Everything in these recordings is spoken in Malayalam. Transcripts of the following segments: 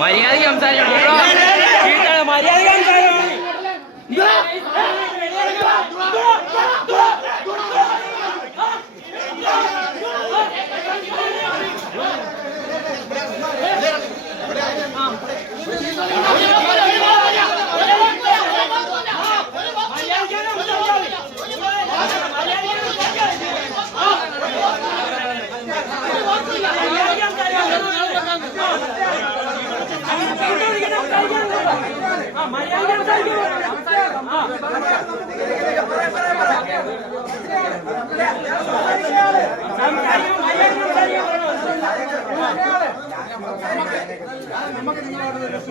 മര്യാദ സംസാരിക്കണം മര്യാദ സംസാരിക്കണം. അത് നിങ്ങളോട് പറഞ്ഞിട്ട്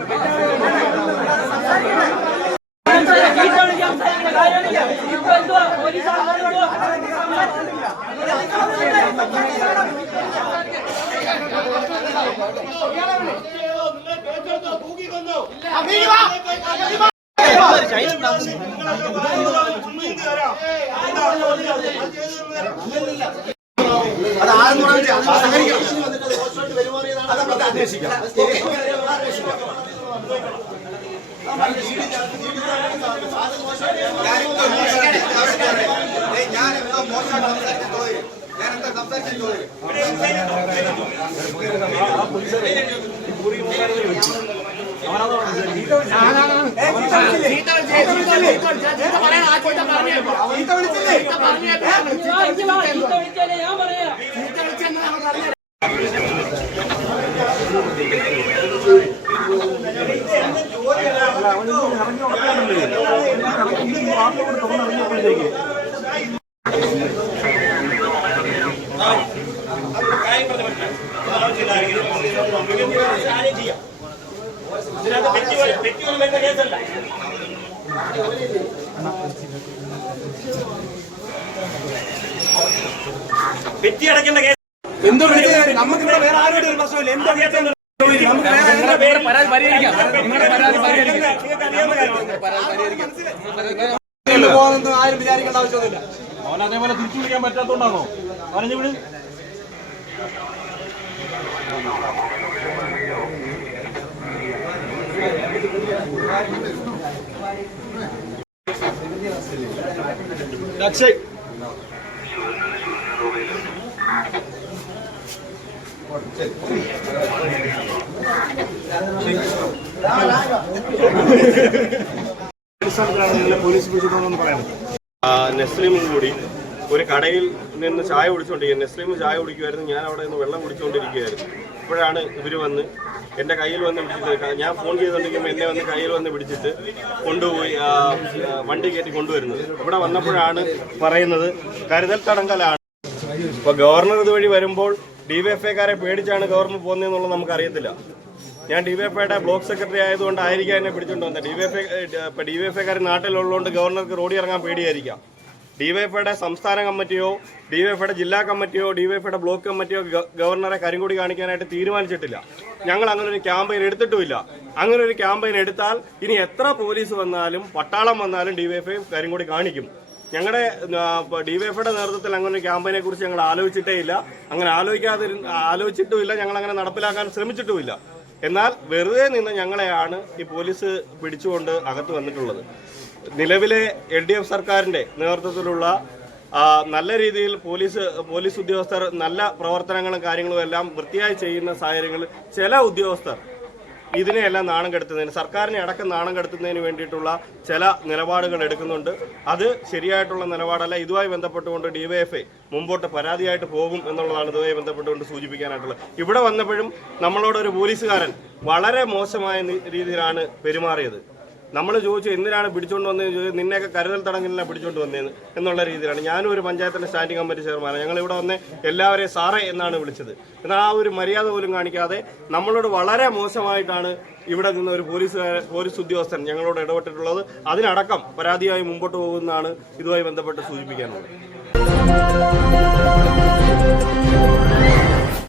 അത് സഹകരിക്കണം. അത് അന്വേഷിക്കാം. ഞാനെന്തോ മോശമായിട്ട് സംസാരിച്ചത്? ഏയ് ഞാനെന്തോ മോശമായിട്ട് സംസാരിച്ചത് విడిచేలే ഞാനെന്തോ സംസാരിച്ചത് ചോദിക്ക്. പെറ്റി അടക്കേണ്ട കേസ് എന്തോ വിളിച്ചു നമുക്ക് ഇവിടെ വേറെ ആരോടും ഒരു പ്രശ്നമില്ല. എന്തോ പോകുന്നൊന്നും ആരും വിചാരിക്കേണ്ട ആവശ്യമൊന്നുമില്ല. അവൻ അതേപോലെ തിരിച്ചു വിളിക്കാൻ പറ്റാത്തോണ്ടാണോ? പറഞ്ഞു വിട് അക്ഷയ് പോലീസ് നെസ്ലിമും കൂടി. ഒരു കടയിൽ നിന്ന് ചായ കുടിച്ചുകൊണ്ടിരിക്കുക നെസ്ലിം ചായ കുടിക്കുമായിരുന്നു ഞാൻ അവിടെ നിന്ന് വെള്ളം കുടിച്ചുകൊണ്ടിരിക്കുകയായിരുന്നു അപ്പോഴാണ് ഇവർ വന്ന് എന്റെ കയ്യിൽ വന്ന് പിടിച്ചിട്ട് ഞാൻ ഫോൺ ചെയ്തുകൊണ്ടിരിക്കുമ്പോൾ എന്നെ വന്ന് കയ്യിൽ വന്ന് പിടിച്ചിട്ട് കൊണ്ടുപോയി വണ്ടി കയറ്റി കൊണ്ടുവരുന്നത്. ഇവിടെ വന്നപ്പോഴാണ് പറയുന്നത് കരുതൽ തടങ്കലാണ്. ഇപ്പോൾ ഗവർണർ ഇതുവഴി വരുമ്പോൾ ഡിവൈഎഫ്ഐക്കാരെ പേടിച്ചാണ് ഗവർണർ പോകുന്നതെന്നുള്ളത് നമുക്കറിയത്തില്ല. ഞാൻ ഡിവൈഎഫ്ഐയുടെ ബ്ലോക്ക് സെക്രട്ടറി ആയതുകൊണ്ടായിരിക്കാം എന്നെ പിടിച്ചുകൊണ്ട് വന്നത്. ഡിവൈഎഫ്ഐ എഫ് ഡിവൈഎഫ്ഐക്കാർ നാട്ടിലുള്ളതുകൊണ്ട് ഗവർണർക്ക് റോഡി ഇറങ്ങാൻ പേടിയായിരിക്കാം. ഡിവൈഎഫ്ഐയുടെ സംസ്ഥാന കമ്മിറ്റിയോ ഡിവൈഎഫ്ഐയുടെ ജില്ലാ കമ്മിറ്റിയോ ഡിവൈഎഫ്ഐയുടെ ബ്ലോക്ക് കമ്മിറ്റിയോ ഗവർണറെ ഗവർണറെ കൂടി കാണിക്കാനായിട്ട് തീരുമാനിച്ചിട്ടില്ല. ഞങ്ങൾ അങ്ങനെ ഒരു ക്യാമ്പയിൻ എടുത്തിട്ടുമില്ല. അങ്ങനെ ഒരു ക്യാമ്പയിൻ എടുത്താൽ ഇനി എത്ര പോലീസ് വന്നാലും പട്ടാളം വന്നാലും ഡിവൈഎഫ്ഐ കൂടി കാണിക്കും. ഞങ്ങളുടെ ഡിവൈഎഫ്ഐയുടെ നേതൃത്വത്തിൽ അങ്ങനെ ഒരു ക്യാമ്പയിനെ കുറിച്ച് ഞങ്ങൾ ആലോചിച്ചിട്ടേ ഇല്ല. അങ്ങനെ ആലോചിക്കാതെ ആലോചിച്ചിട്ടുമില്ല. ഞങ്ങൾ അങ്ങനെ നടപ്പിലാക്കാൻ ശ്രമിച്ചിട്ടുമില്ല. എന്നാൽ വെറുതെ നിന്ന് ഞങ്ങളെയാണ് ഈ പോലീസ് പിടിച്ചുകൊണ്ട് അകത്ത് വന്നിട്ടുള്ളത്. നിലവിലെ എൽ ഡി എഫ് സർക്കാരിന്റെ നേതൃത്വത്തിലുള്ള നല്ല രീതിയിൽ പോലീസ് പോലീസ് ഉദ്യോഗസ്ഥർ നല്ല പ്രവർത്തനങ്ങളും കാര്യങ്ങളും എല്ലാം വൃത്തിയായി ചെയ്യുന്ന സാഹചര്യങ്ങളിൽ ചില ഉദ്യോഗസ്ഥർ ഇതിനെയെല്ലാം നാണം കെടുത്തുന്നതിന് സർക്കാരിനെ അടക്കം നാണം കെടുത്തുന്നതിന് വേണ്ടിയിട്ടുള്ള ചില നിലപാടുകൾ എടുക്കുന്നുണ്ട്. അത് ശരിയായിട്ടുള്ള നിലപാടല്ല. ഇതുമായി ബന്ധപ്പെട്ടുകൊണ്ട് ഡിവൈഎഫ്ഐ മുമ്പോട്ട് പരാതിയായിട്ട് പോകും എന്നുള്ളതാണ് ഇതുമായി ബന്ധപ്പെട്ടുകൊണ്ട് സൂചിപ്പിക്കാനായിട്ടുള്ളത്. ഇവിടെ വന്നപ്പോഴും നമ്മളോടൊരു പോലീസുകാരൻ വളരെ മോശമായ രീതിയിലാണ് പെരുമാറിയത്. നമ്മൾ ചോദിച്ചു എന്തിനാണ് പിടിച്ചുകൊണ്ട് വന്നതെന്ന് ചോദിച്ചു നിന്നെയൊക്കെ കരുതൽ തടങ്കലിലാണ് പിടിച്ചുകൊണ്ട് വന്നതെന്ന് എന്നുള്ള രീതിയിലാണ്. ഞാനും ഒരു പഞ്ചായത്തിന്റെ സ്റ്റാൻഡിംഗ് കമ്മിറ്റി ചെയർമാനാണ്. ഞങ്ങൾ ഇവിടെ വന്ന് എല്ലാവരെയും സാറേ എന്നാണ് വിളിച്ചത്. എന്നാൽ ആ ഒരു മര്യാദ പോലും കാണിക്കാതെ നമ്മളോട് വളരെ മോശമായിട്ടാണ് ഇവിടെ നിന്ന് ഒരു പോലീസ് പോലീസ് ഉദ്യോഗസ്ഥൻ ഞങ്ങളോട് ഇടപെട്ടിട്ടുള്ളത്. അതിനടക്കം പരാതിയായി മുമ്പോട്ട് പോകുന്നതാണ് ഇതുമായി ബന്ധപ്പെട്ട് സൂചിപ്പിക്കാനുള്ളത്.